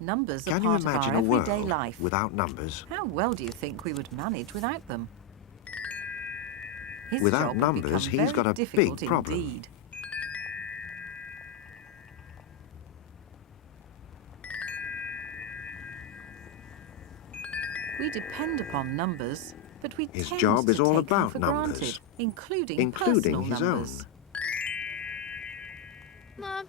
Numbers are Can you part of imagine our a world everyday life. without numbers? How well do you think we would manage without them? His Without job would numbers, become he's very got a difficult big problem. indeed. We depend upon numbers, but we His tend job to is all take them about for numbers, granted, including including personal his numbers. own.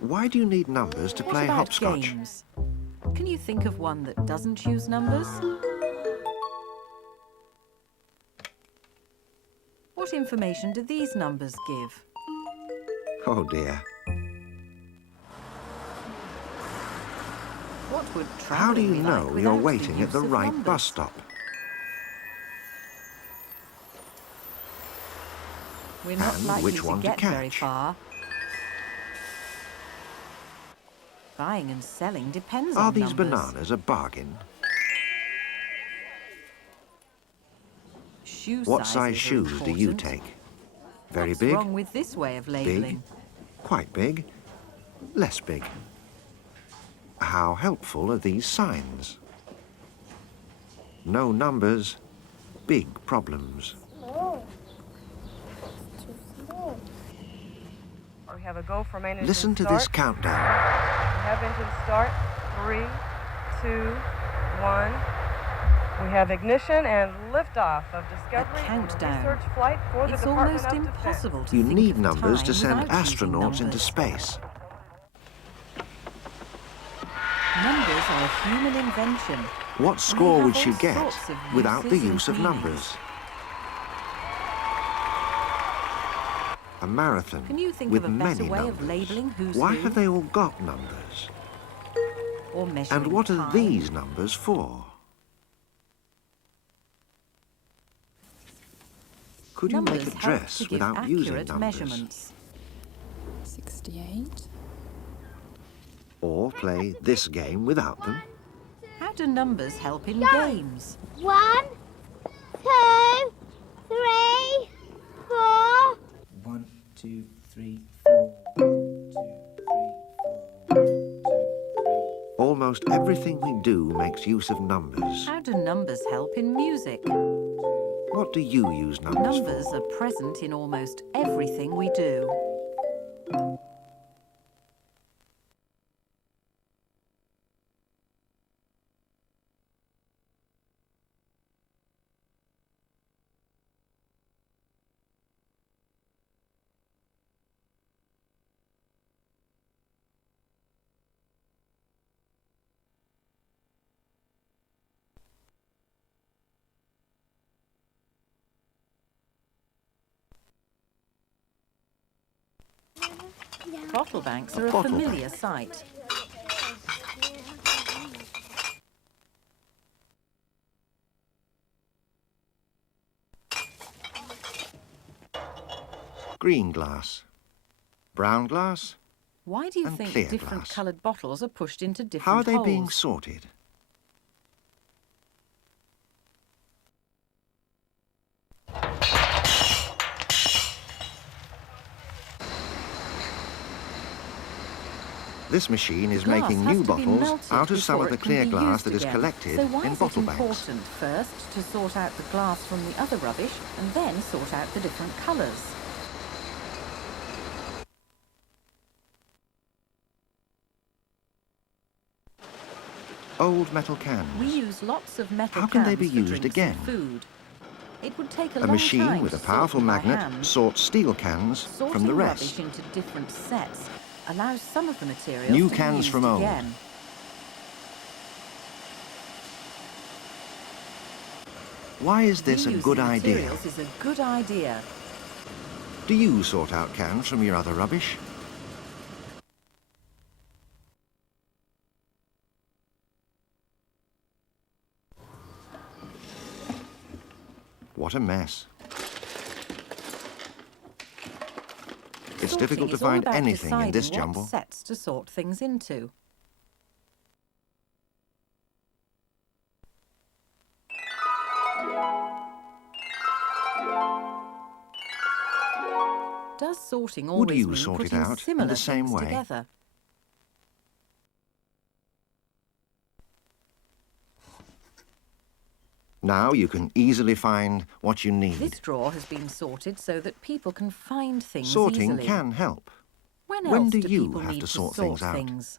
Why do you need numbers to What play about hopscotch? games? Can you think of one that doesn't use numbers? What information do these numbers give? Oh dear. What would How do travelling you be know like you're without waiting at the use of right numbers? bus stop? We're not And likely which to one to get very catch? far. Buying and selling depends Are on these numbers. bananas a bargain? Shoe What sizes size are shoes do you important. take? Very What's big? wrong with this way of labelling? Big? Quite big? Less big? How helpful are these signs? No numbers, big problems. We have a go from engine Listen to start. this countdown. We have engine start. 3, 2, 1. We have ignition and liftoff of Discovery and the countdown. research flight for the It's Department almost of Defense. impossible to You think need of numbers time to send without using astronauts into numbers. space. Numbers are a human invention. What score have would she all get sorts of without the uses and use of meanings. numbers? A marathon Can you think with of a better many way numbers. of labelling who's Why who? have they all got numbers? Or measuring And what are time? these numbers for? Could you Numbers make a help dress to give without using accurate numbers? measurements. 68. Or play this game without them? How do numbers help in games? 1, 2, 3, 4. 1, 2, 3, 4. 1, 2, 3, 4. 1, 2, 3. Almost everything we do makes use of numbers. How do numbers help in music? What do you use numbers Numbers for? are present in almost everything we do. Bottle banks are a bottle familiar sight. Green glass, brown glass. Why do you And think clear different glass. coloured bottles are pushed into different How are they holes? being sorted? This machine is Glass making has new to be bottles melted out of some before of the it can clear be glass used that is again. collected So why in is bottle it banks. important first to sort out the glass from the other rubbish and then sort out the different colours? Old metal cans. We use lots of metal How can they cans be for used drinks again? and food. It would take a A long machine time with to a sort powerful them by magnet hand. sorts steel cans from Sorting the rubbish rest. into different sets allows some of the materials New to be cans used from old. again. Why is this a Reusing good idea? materials is a good idea. Do you sort out cans from your other rubbish? What a mess. It's Sorting difficult to is all find about anything in this deciding jumble. what sets to sort things into. Does sorting Would always you mean sort it putting out in similar the same things way? together? Now you can easily find what you need. This drawer has been sorted so that people can find things Sorting easily. can help. When When else do do you people have need to to sort sort things out? things?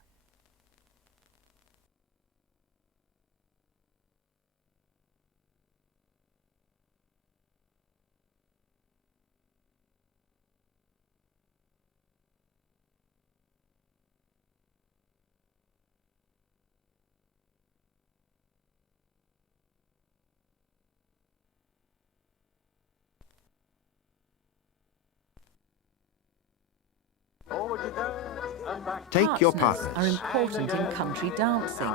Take your Partners are partners. important in country dancing,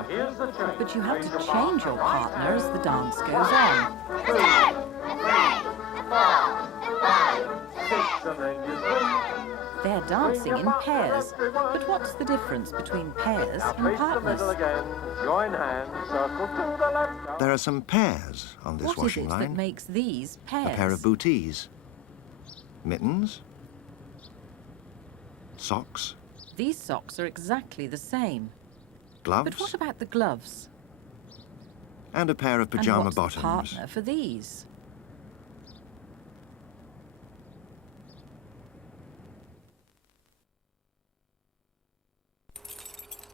but you have to change your partner as the dance goes on. They're dancing in pairs, but what's the difference between pairs and partners? There are some pairs on this What is washing it line. that makes these A pairs? pair of booties. Mittens. Socks. These socks are exactly the same. Gloves. But what about the gloves? And a pair of And pyjama what's bottoms. the partner for these?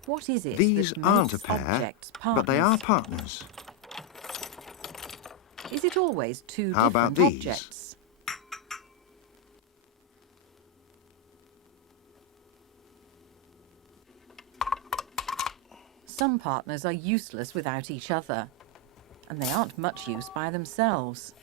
What is it These that aren't a makes pair, objects but they are partners? partners. Is it always two How about different these? objects? Some partners are useless without each other, and they aren't much use by themselves.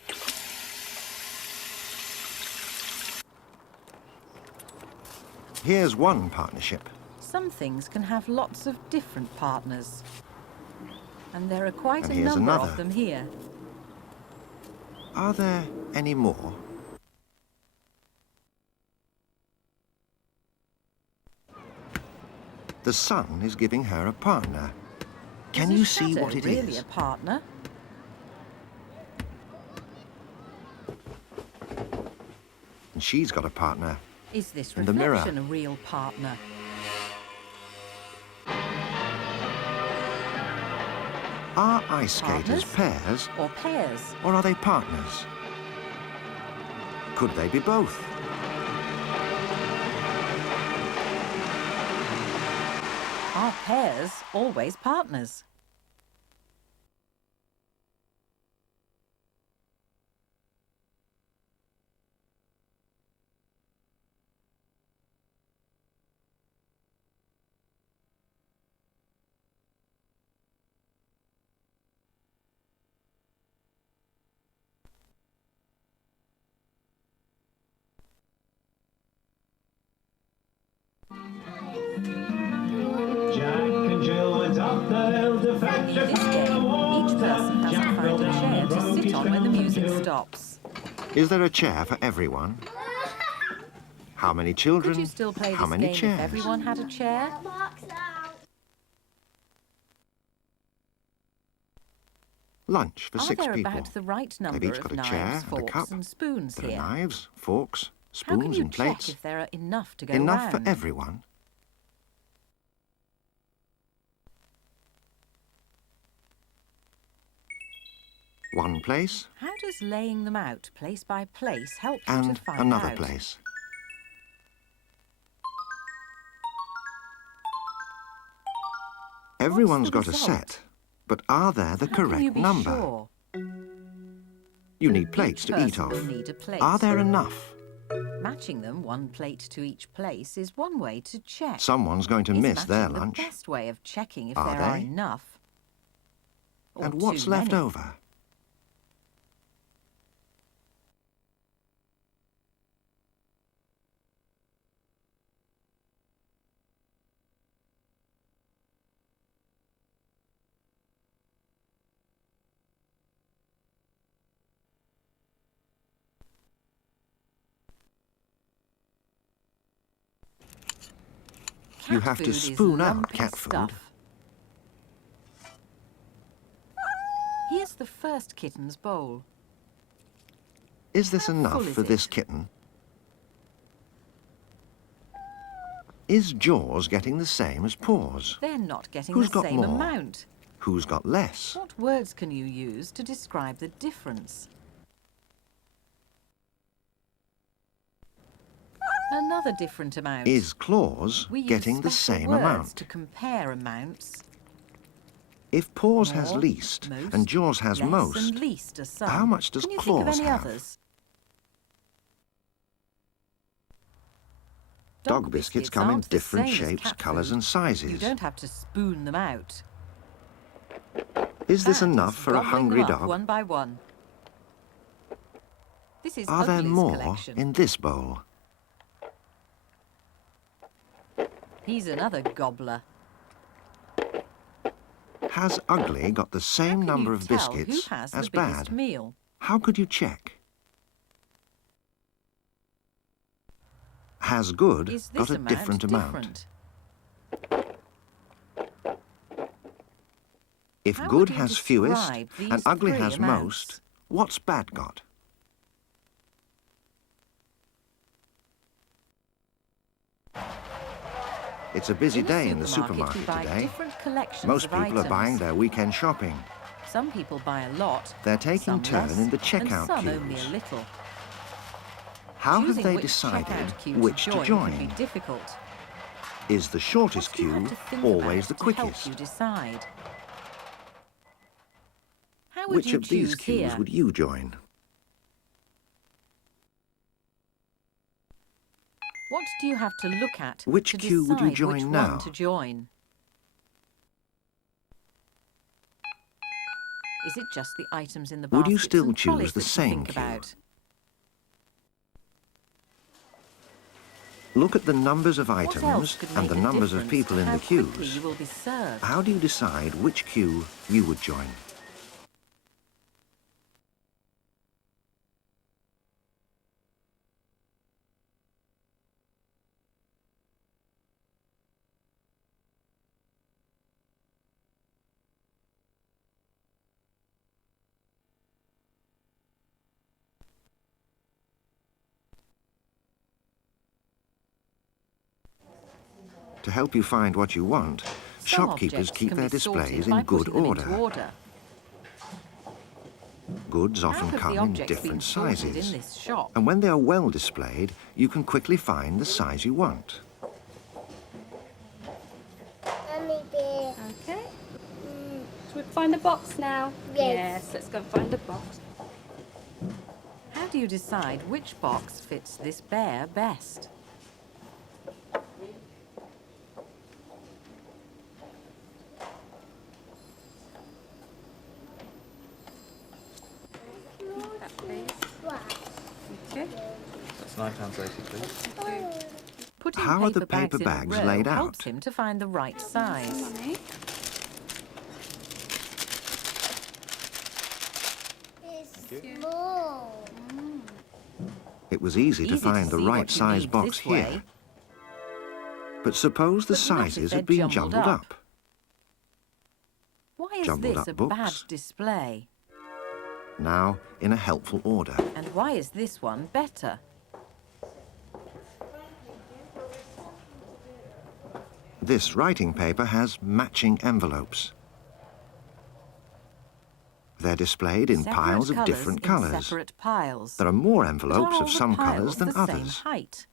Here's one partnership. Some things can have lots of different partners, and there are quite And a here's number another. of them here. Are there any more? The sun is giving her a partner. Can Is a you see shadow what it really is? a partner? And she's got a partner. Is this In the mirror. reflection a real partner? Are ice skaters Partners? pairs Or pairs? or are they partners? Could they be both? Are pairs always partners? In this game, each person has to find a chair to sit on when the music stops. Is there a chair for everyone? How many children? Could you still play How this many game chairs? if everyone had a chair? Lunch for Are 6 there people. about the right number They've each of got a chair knives, and a forks cup. and spoons There are here? knives, forks, How can spoons you and check plates. if there are enough to go Enough round? for everyone. One place How does laying them out place by place help you and to find another out? place. Everyone's got a result? set, but are there the How can you correct be number? sure? You need plates Each to eat person off. will need a plate. Are there enough? Matching them one plate to each place is one way to check. Someone's going to Is miss their matching lunch. the best way of checking if Are there are they? enough. Or And what's too left many. over? You have to food is spoon out lumpy cat food. stuff. Here's the first kitten's bowl. Is this How enough full is for this it? kitten? Is Jaws getting the same as Paws? They're not getting Who's the got same more? amount. Who's got less? What words can you use to describe the difference? Another different amount. Is Claus We use getting the special same words amount? to compare amounts. If Paws has More, least most, and Jaws has less most, and least are some. how much does Can you Claus think of any have? others? Dog biscuits come in aren't the different same as shapes, cat colours food. and sizes. You don't have to spoon them out. Is this That enough is for a gobbling hungry them up dog? one by one. This is Are there Ugly's more collection. in this bowl? He's another gobbler. Has Ugly got the How same can number you of tell biscuits who has as the biggest Bad? meal? How could you check? Has Good Is got this a different amount? If How Good would you has fewest describe and these Ugly three has amounts? most, what's Bad got? It's a busy day in the you supermarket buy today. different collections Most of people are buying items. their weekend shopping. Some people buy a lot. They're taking some turn less, in the and checkout some only queues. a little. How have Choosing they which decided checkout queue which to Can join? be difficult. Is the shortest What do you have queue to think always the about to help quickest? you decide? How would Which you of these choose queues here? would you join? What do you have to look at Which to queue would you decide join which now? one to join? Is it just the items in the Would you baskets still and trolleys choose the that you same think queue? about? Look at the numbers of What else items could and make the a numbers of difference people to in the how quickly queues. you will be served? How do you decide which queue you would join? To help you find what you want, Some shopkeepers objects keep can their be sorted displays by in good putting them into order. order. Goods How often have come the in objects been different sorted sizes. in this shop? And when they are well displayed, you can quickly find the size you want. Mummy bear. Okay. Should we find the box now? Yes. Let's go and find the box. How do you decide which box fits this bear best? That, please. Okay. That's £9.80, please. Putting How are the paper paper bags bags in a row laid helps out? him to find the right size. Money. It's small. It was easy to Easy find the see right what you size need box this way. here. But suppose the But not if sizes they're had been jumbled jumbled up. up. Why is Jumbled this up a books. bad display? Now in a helpful order. And why is this one better? This writing paper has matching envelopes. They're displayed in Separate piles of colours different in colours. Separate piles. There are more But are envelopes all of the some piles colours than the others. Same height?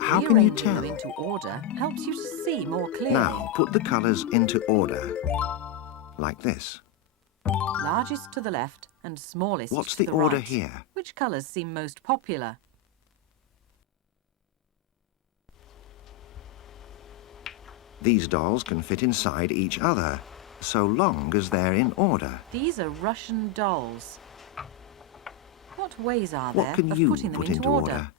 How can you Rearranging tell? them into order helps you to see more clearly. Now put the colours into order, like this. Largest to the left and smallest What's to the the order right. here? Which colours seem most popular? These dolls can fit inside each other, so long as they're in order. These are Russian dolls. What ways are there What can of you putting them put into into order?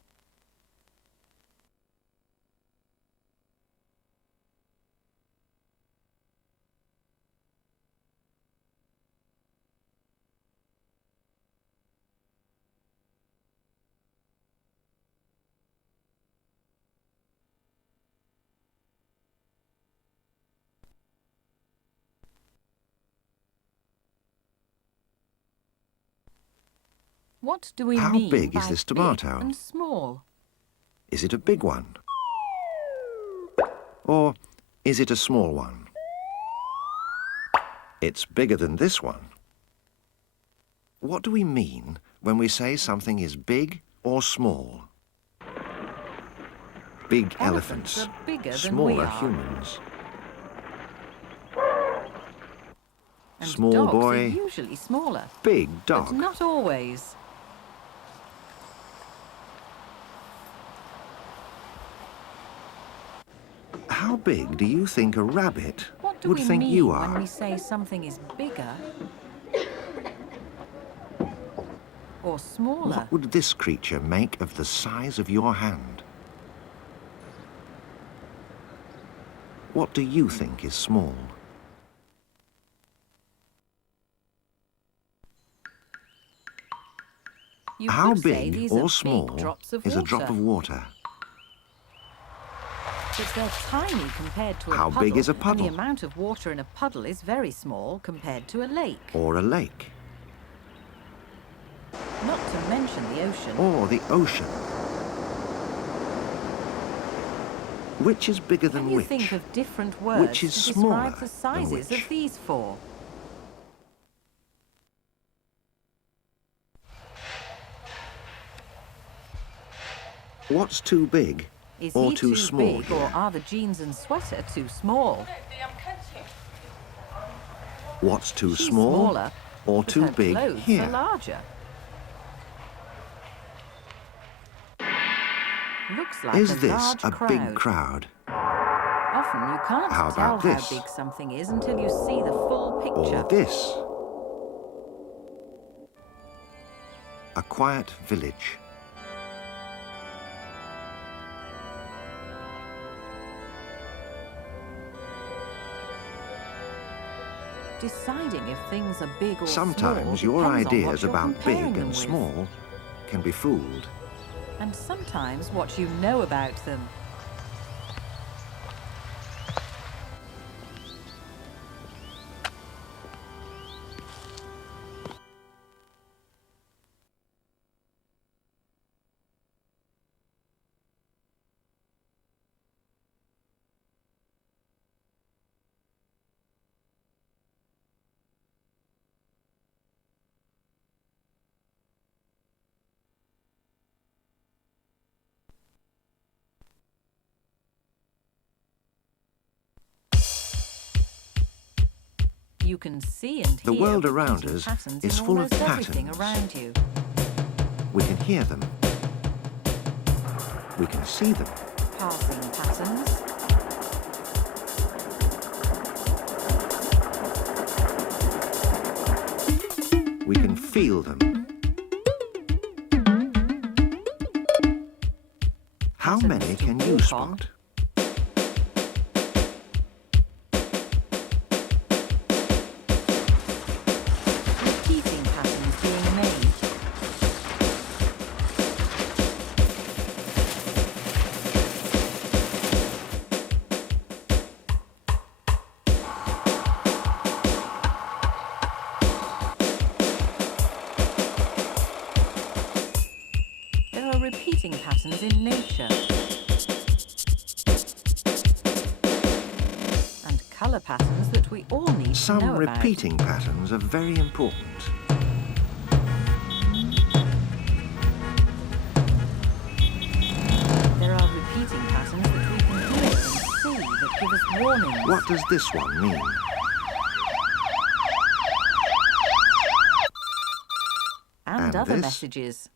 What do we How mean big is by this big tomato? and small? Is it a big one? Or is it a small one? It's bigger than this one. What do we mean when we say something is big or small? Big Elephants elephants, are bigger than smaller we are. humans. And Small dogs boy, are usually smaller, big but dog. not always. How big do you think a rabbit What do would we think mean you when are? we say something is bigger or smaller? What would this creature make of the size of your hand? What do you think is small? You How could say big these or are small big drops of is water, a drop of water? but they're tiny compared to a How puddle. big is a And puddle? the amount of water in a puddle is very small compared to a lake. Or a lake? Not to mention the ocean. Or the ocean? Which is bigger than Can you which? think of different words Which is to smaller describe the than sizes which? of these four? What's too big Is or he too small big, or here? are the jeans and sweater too small? What's too She's small smaller, or but too her big clothes are here? larger. Looks like Is a this large a crowd. big crowd? Often you can't How tell about how this? big something is until you see the full picture. Or this? A quiet village. Deciding if things are big or Sometimes small your depends on what ideas you're about comparing big them and with. small can be fooled. And sometimes what you know about them. You can see and The hear world around repeating us patterns is in full of almost everything patterns. around you. We can hear them. We can see them. Passing patterns, We can feel them. How Patterns many to can you walk on. spot? repeating patterns being made. There are repeating patterns in nature. And colour patterns that we all need to Some know about. repeating patterns are very important. There are repeating patterns that we can hear and see that give us warnings. What does this one mean? And And other this? messages.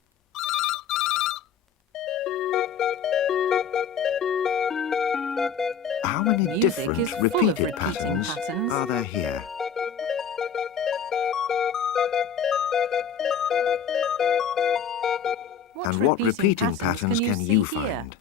How many Music different is full of repeated repeating patterns patterns. are there here? And what repeating patterns can you see here? find?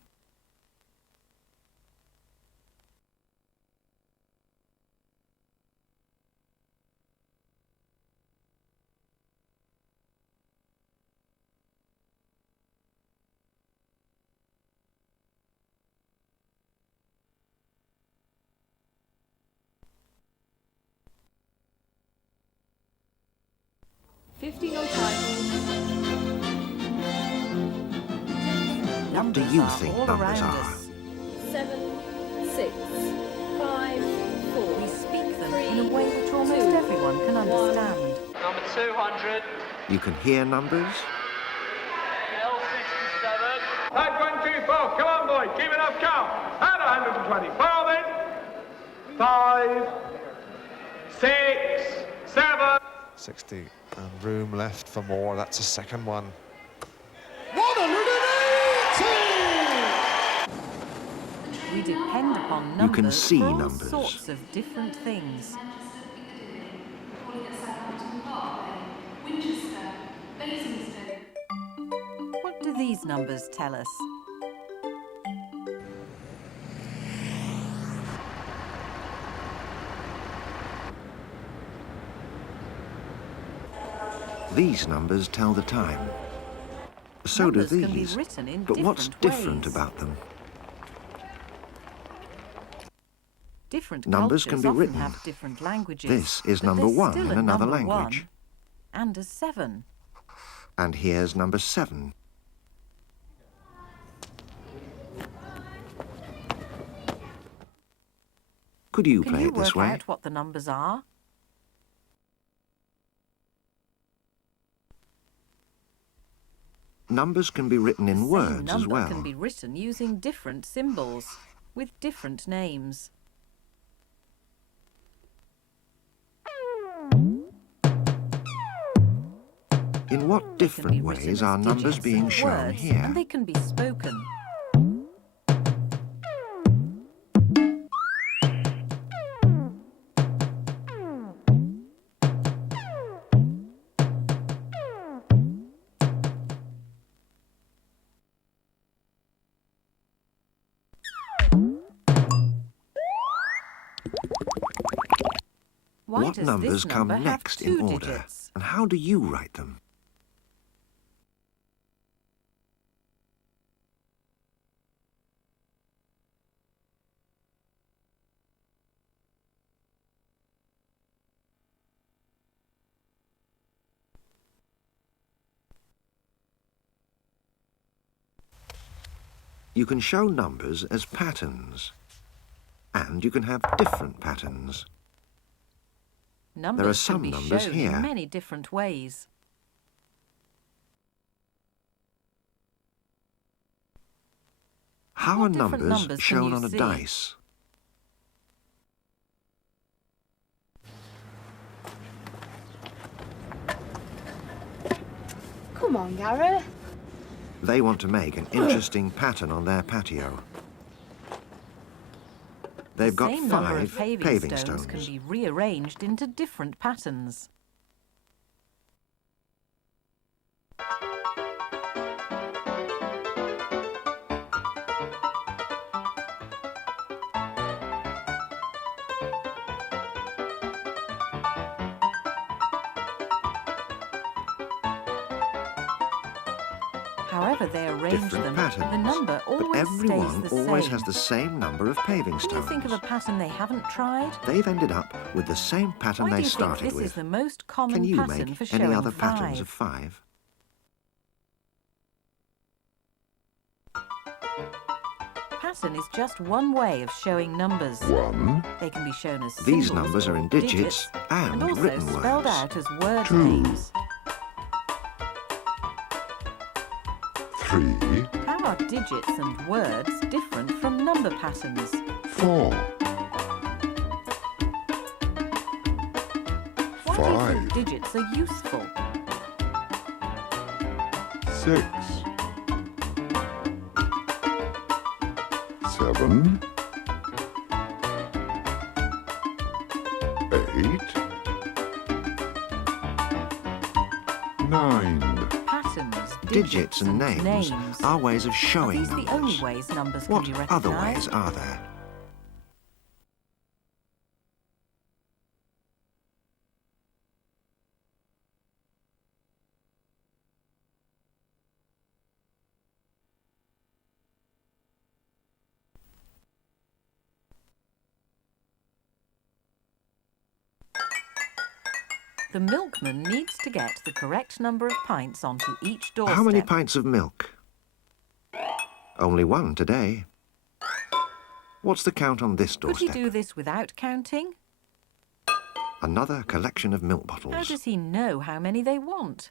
What do you Numbers are think all numbers around are? us. 7, 6, 5, 4. We speak them in a way that almost everyone can understand. Number 200. You can hear numbers, L67. 5124, come on, boy, keep it up, count. And 120. File then. 5, 6, 7. 60 and room left for more. That's a second one. 180! We depend upon numbers You can see for all numbers. sorts of different things. What do these numbers tell us? These numbers tell the time. So Numbers do can be these. written in But what's different ways. about them? Different Numbers can cultures be often written. have different languages. This is but number there's 1 still in a another number language. 1 and a 7. And here's number 7. Could you Can play you it this work way? out what the numbers are? Numbers can be written in The same words as number well. can be written using different symbols with different names. In what They can be different written ways as are numbers digits being and shown words, here? And they can be spoken. Why What does numbers this come number have next 2 in order? digits? And how do you write them? You can show numbers as patterns, and you can have different patterns. Numbers some can be numbers shown here. in many different ways. How What are different numbers numbers can shown you on a see? dice? Come on, Gareth. They want to make an interesting pattern on their patio. They've The got same number 5 of paving paving stones can stones. be rearranged into different patterns. However they arrange Different them, patterns. the number But always everyone stays the always same. has the same number of paving Can you stones. think of a pattern they haven't tried? They've ended up with the same pattern Why do they you think started this with. is the most common Can you pattern make for showing any other 5? patterns of 5? Pattern is just one way of showing numbers. 1, They can be shown as These symbols numbers are or in digits and also written spelled words. out as word 2. names. 3, How are digits and words different from number patterns? 4, Why do you 5, think digits are useful? 6, 7, 8, 9. Patterns, Digits and names are ways of Are showing these numbers. the only ways numbers What can be other recognized? ways are there? The milkman needs to get the correct number of pints onto each doorstep. How many pints of milk? Only 1 today. What's the count on this Could he doorstep? do this without counting? Another collection of milk How bottles. does he know how many they want?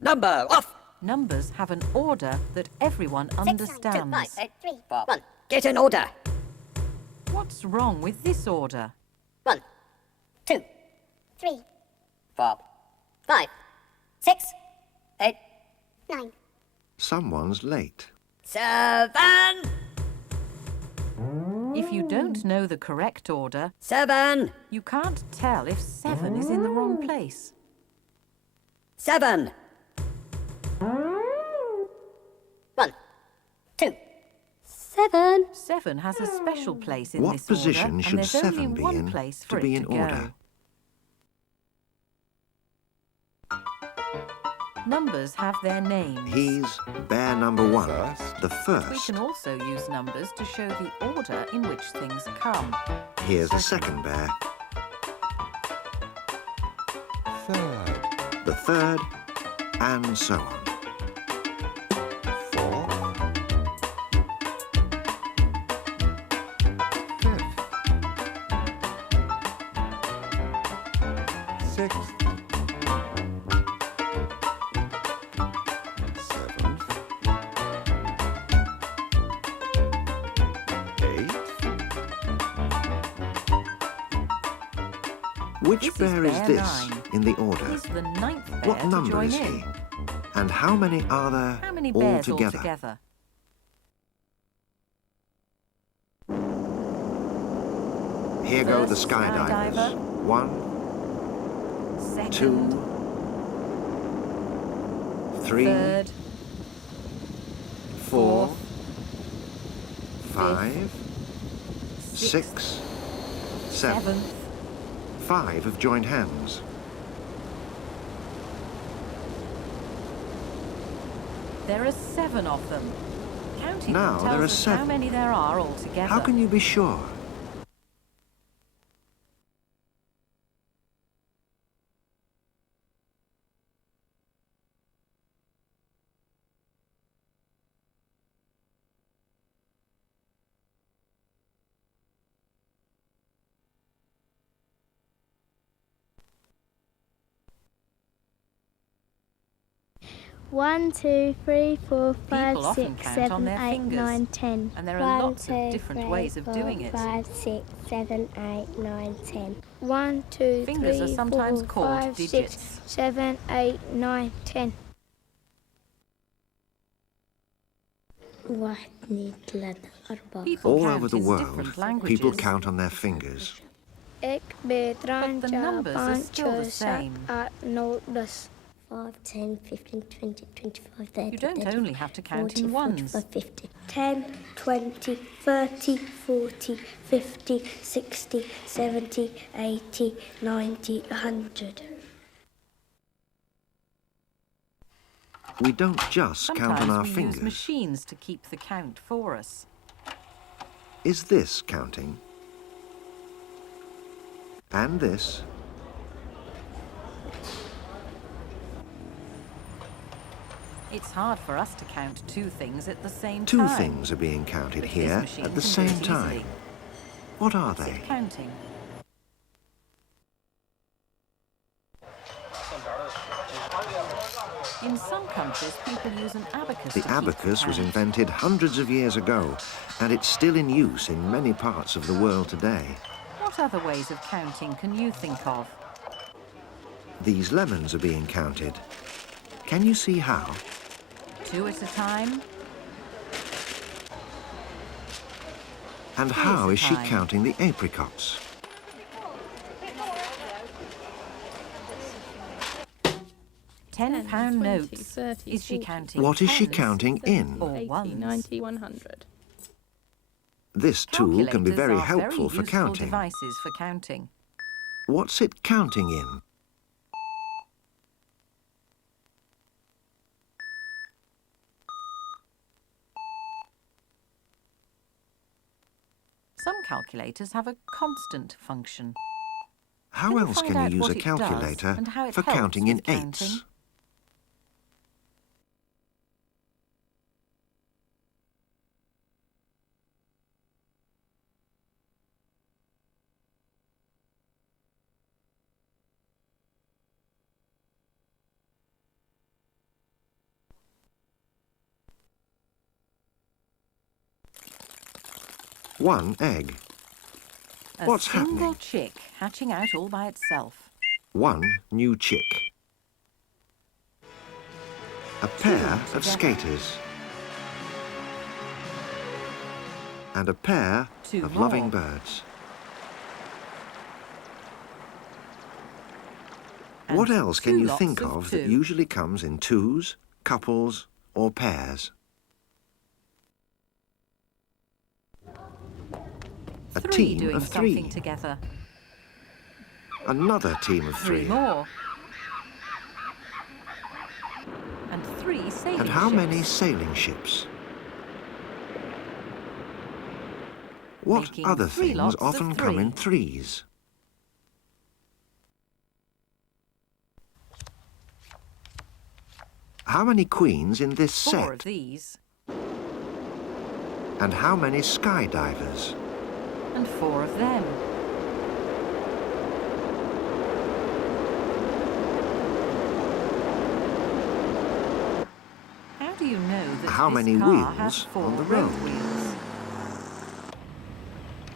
Number off! Numbers have an order that everyone 6, 9, 2, understands. 5, 8, 3, 4, 1. Get an order. What's wrong with this order? 1, 2, 3, 4, 5, 6, 8, 9. Someone's late. 7, If you don't know the correct order, 7, you can't tell if 7 is in the wrong place. 7. 1, 2, 7. 7 has a special place in What this position order, should and there's only 7 be one in place to for be it in to go. order? Numbers have their names. He's bear number 1, the We first. can also use numbers to show the order in which things come. Here's the second bear, Third. the third, and so on. Fourth. Fifth. Sixth. Seventh. Eighth. Which This is bear is bear this 9. in the order? He's the 9th bear What to number join is in. he? And how many are there How many bears altogether? altogether? Here go the First skydivers. skydiver. 1, Second, 2, 3, third, 4, fourth, 5, 6, 7. 7th. 5 have joined hands. There are 7 of them. Counting Now them there tells are us how 7. many there are altogether. How can you be sure? One, 2, 3, 4, 5, People often 6, count on 7, their 8, fingers. 9, 10. And there are 1, lots of 2, different 3, ways of 4, doing it. 5, 6, 7, 8, 9, 10. 1, 2, Fingers 3, are sometimes 4, called 5, 6, digits. 7, 8, 9, 10. People All count over the in world, different languages. people count on their fingers. Ik ben But the numbers are still the same. 5, 10, 15, 20, 25, 30, You don't 30, only have to count 40, in ones. 45, 50. 10, 20, 30, 40, 50, 60, 70, 80, 90, 100. We don't just count on Sometimes our we use fingers. machines to keep the count for us. Is this counting? And this? It's hard for us to count 2 things at the same Two time. things are being counted But this here machine at the can do same it time. easily. What are What's they? it counting? In some countries, people use an abacus The to keep abacus was count. invented hundreds of years ago, and it's still in use in many parts of the world today. What other ways of counting can you think of? These lemons are being counted. Can you see how? 2 at a time? And Three how at a is she time. counting the apricots? £10 notes. Is she counting What is she pence counting in? or ones? 90, 100. This tool can be Calculators very are helpful for useful counting. devices for counting. What's it counting in? Some calculators have a constant function. How Can you else find can out you use what a it does calculator and how it for helps counting in with counting? eighths? 1 egg. What's A single happening? chick hatching out all by itself. 1 new chick. A pair of together. skaters. And a pair 2 of more. loving birds. And What else can 2 you lots think of that 2. usually comes in twos, couples, or pairs? A 3 team doing of something 3. together. Another team of 3 3. more. And 3 sailing And how ships. many sailing ships? What Making other 3 things lots of often come in 3. 3s? How many queens in this 4 of set? these. And how many skydivers? And 4 of them. How do you know that How this many car wheels has 4 on the road road? wheels?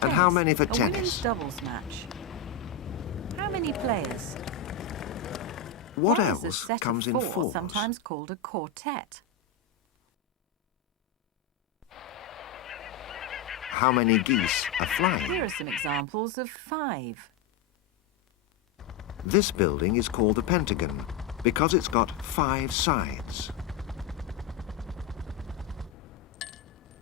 And how many for A women's tennis? doubles match. How many players? What Why is a else set comes of in 4 fours? sometimes called a quartet? How many geese are flying? Here are some examples of 5. This building is called the Pentagon because it's got 5 sides.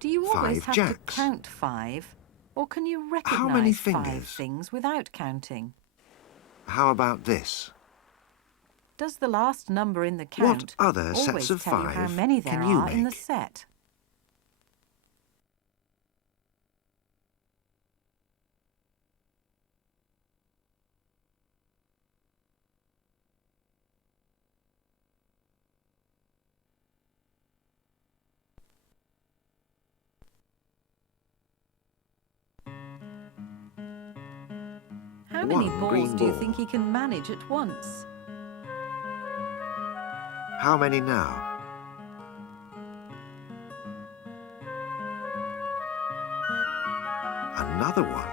Do you always 5 have jacks. to count 5? Or can you How many recognise 5 fingers? things without counting? How about this? Does the last number in the count What other always sets of tell you how 5 many there can you are in the make? set? How many 1 balls green do you ball. think he can manage at once? How many now? Another one.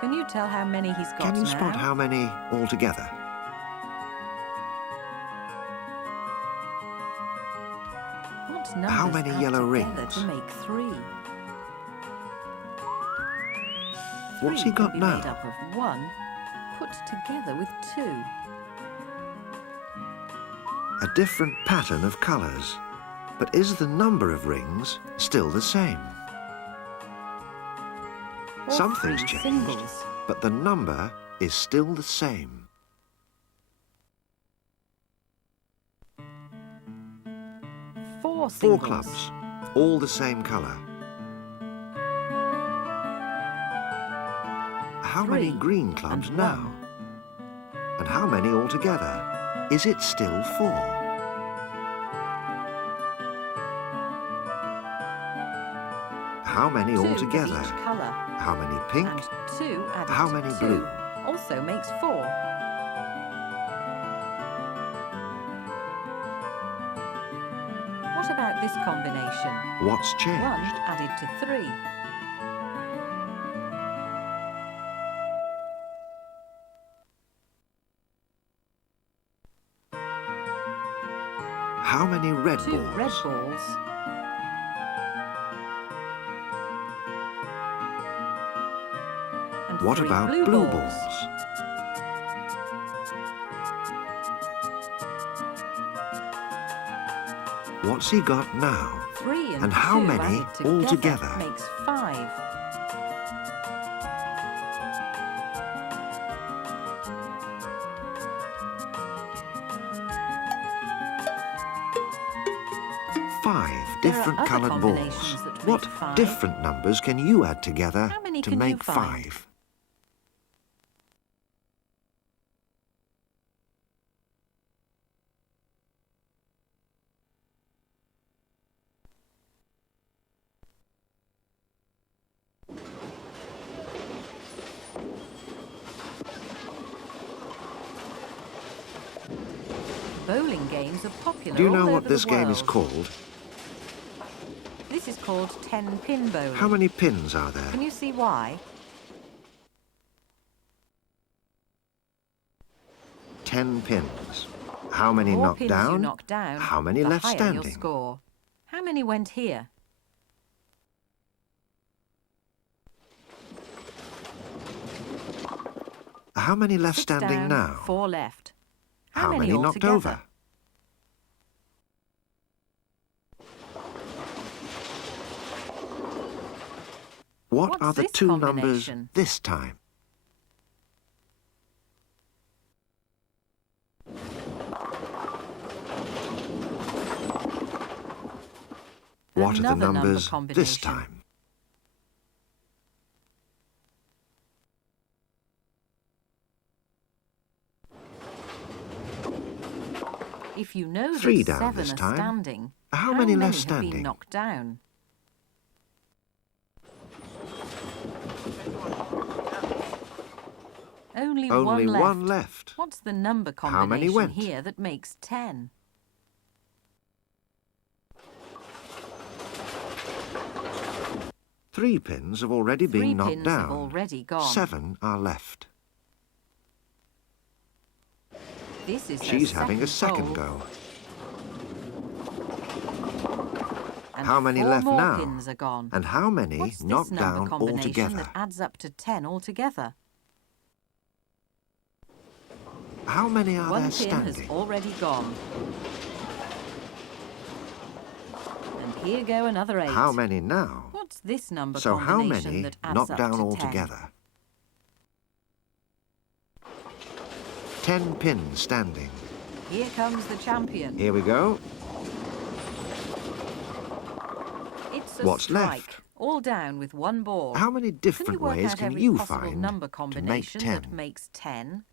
Can you tell how many he's got Can you now? spot how many altogether? What numbers How many add yellow together rings? to make 3? What's 3 he got can be now? made up of 1 put together with 2. A different pattern of colours. But is the number of rings still the same? Or Something's 3 changed, singles. but the number is still the same. 4 4 singles. clubs, all the same colour. How many 3 green clubs and now? 1. And how many altogether? Is it still 4? How many 2 altogether? of each colour. How many pink? And 2 added How to many 2 blue? also makes 4. What about this combination? What's 1 changed? added to 3. How many red 2 balls? red balls. And What 3 about blue blue balls? balls? What's he got now? 3 and And how 2 many added altogether? makes 5. Five There are different other coloured combinations balls. that make What 5. different numbers can you add together How many to can you make find? 5? Bowling games are popular Do you all know over what this the game is world. called? This This is called 10-pin bowling. How many pins are there? Can you see why? 10 pins. How many The more knocked pins down? you knock down, How many the left higher standing? your score. How many went here? How many left 6 standing down, now? 4 left. How many many knocked altogether? over? What What's are the this two numbers combination? this time? What are the Another number numbers this combination. time? If you know 3 that down 7 this are time. standing, How many left have standing? been knocked down? Only one left. What's the number How many combination went? here that makes 10? Three pins have already 3 been knocked pins down. have already gone. 7 are left. This is She's her having a second bowl. go. And How many 4 left more now? pins are gone. And how many What's this knocked number down combination altogether? that adds up to 10 altogether? How many are 1 there pin standing? has already gone. And here go another 8. How many now? What's this number So how combination many that adds knocked up down to 10? altogether? 10 pins standing. Here comes the champion. Here we go. It's a What's strike. left? All down with 1 ball. How many Can you different work ways out can every you possible find number to make combination 10? that makes 10?